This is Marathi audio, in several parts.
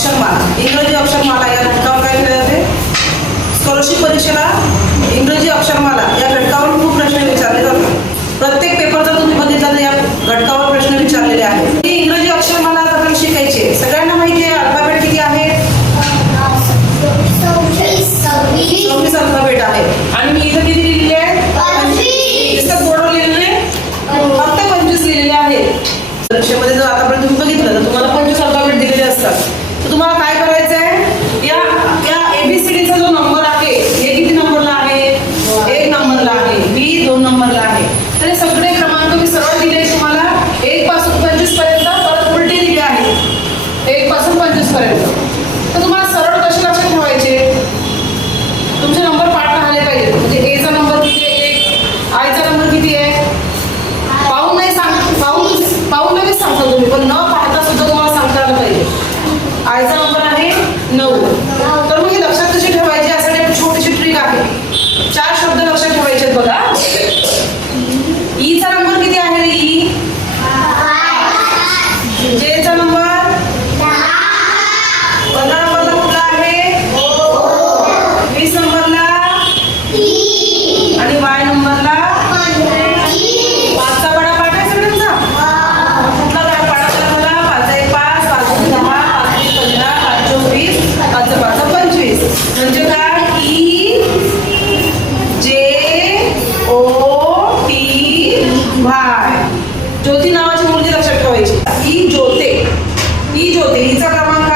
अक्षरमाला इंग्रजी अक्षरमाला या घटकावर काय केलं जाते स्कॉलरशिप परीक्षेला इंग्रजी अक्षरमाला या घटकावर खूप तर सगळे क्रमांक मी सरळ दिले तुम्हाला. एक पासून उलटे दिले आहेत एक पासून तर तुम्हाला सरळ कसे कसे ठेवायचे? तुमचे नंबर पाठ पाहिजे. म्हणजे एचा नंबर किती आहे? एक. आयचा नंबर किती आहे? पाहून नाही सांग पाहून पाहून लगेच सांगता तुम्ही पण न पाहता सुद्धा तुम्हाला सांगता आलं पाहिजे. आयचा नंबर आहे नऊ. पाहिजे. ही ज्योते ही ज्योते हिचा क्रमांक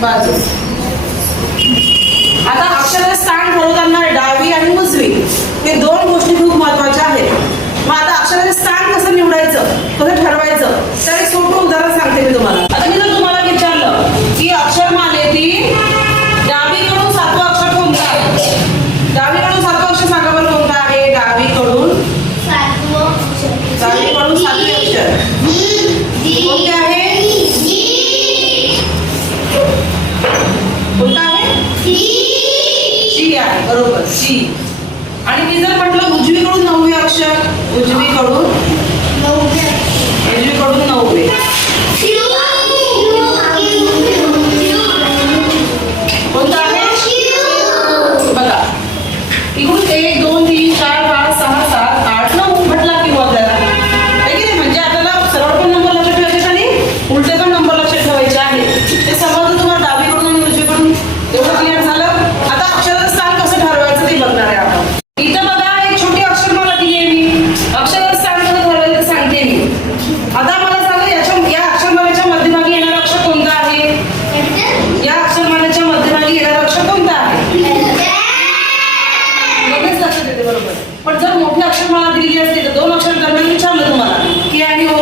बाजूस. आता अक्षर स्थान ठरवताना डावी आणि उजवी. हे दोन गोष्टी खूप महत्त्वाच्या आहेत. मग आता अक्षर स्थान कसं निवडायचं? कसं ठरवायचं? मी जर म्हटलं उजवीकडून नववे अक्षर उजवीकडून नववे उजवीकडून नववे. लगेच बरोबर. पण जर मोठी अक्षर मला दिलेली असते तर दोन अक्षर दरम्यान विचारलं तुम्हाला की आणि हो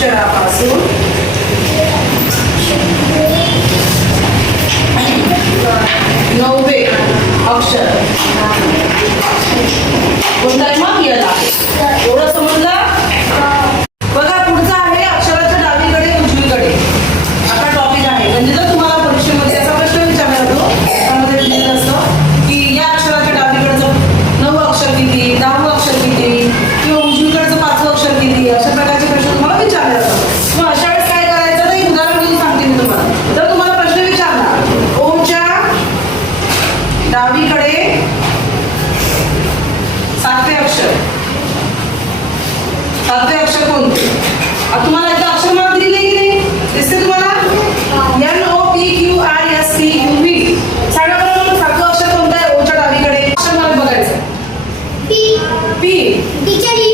डी अक्षरापासून नववे अक्षर कोणता आहे मग यला एवढं समजलं Yeah.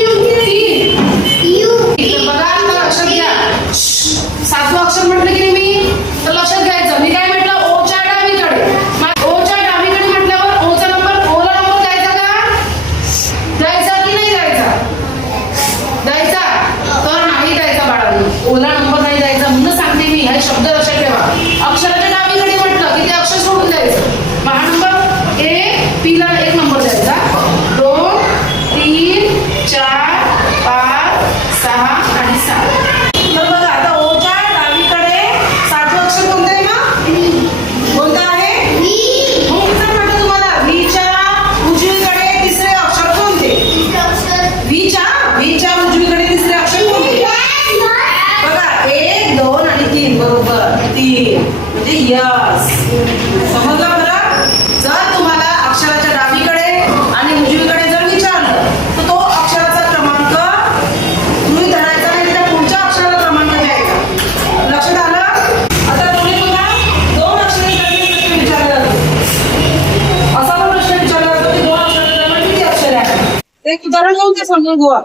उदाहरण समजून गोवा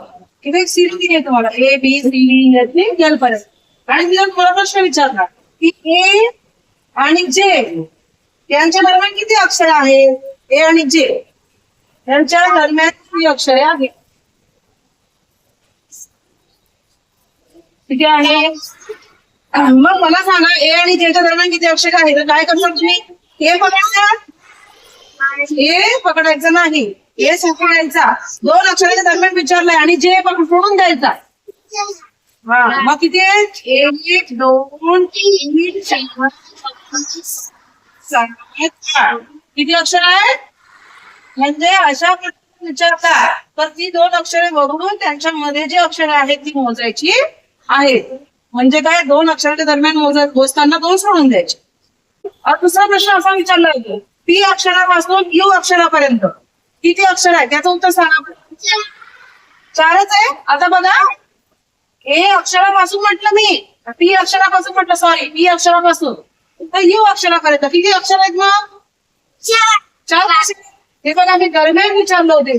किंवा एक सीडी दिली आहे तुम्हाला. ए बी सी डी यातली एल पर्यंत. आणि तिला तुम्हाला प्रश्न विचारला की ए आणि जे यांच्या दरम्यान किती अक्षर आहेत? ए आणि जे यांच्या दरम्यान किती अक्षरे आहेत? किती आहे? मग मला सांगा ए आणि जेच्या दरम्यान किती अक्षर आहे तर काय करणार तुम्ही? ए पकडायचं ए पकडायचं नाही ए सोडायचा दोन अक्षराच्या दरम्यान विचारलंय आणि जे सोडून द्यायचा. हा मग किती? एक दोन तीन चार सात. किती अक्षर आहेत म्हणजे अशा प्रकारे विचारतात तर ती दोन अक्षरे बघून त्यांच्यामध्ये जे अक्षरे आहेत ती मोजायची आहेत. म्हणजे काय? दोन अक्षराच्या दरम्यान मोज मोजताना दोन सोडून द्यायचे. दुसरा प्रश्न असा विचारला येतो पी अक्षरापासून यू अक्षरापर्यंत. किती अक्षर आहे? त्याचं उत्तर सांगा चारच आहे? आता बघा. ए अक्षरापासून म्हटलं मी. पी अक्षरापासून म्हटलं सॉरी पी अक्षरापासून. तर यू अक्षरापर्यंत किती अक्षर आहेत मग? चार. हे बघा मी दरम्यान विचारलं होते.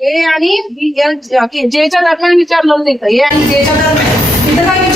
ए आणि बी जेच्या दरम्यान विचारलं होते. ए आणि जेच्या दरम्यान.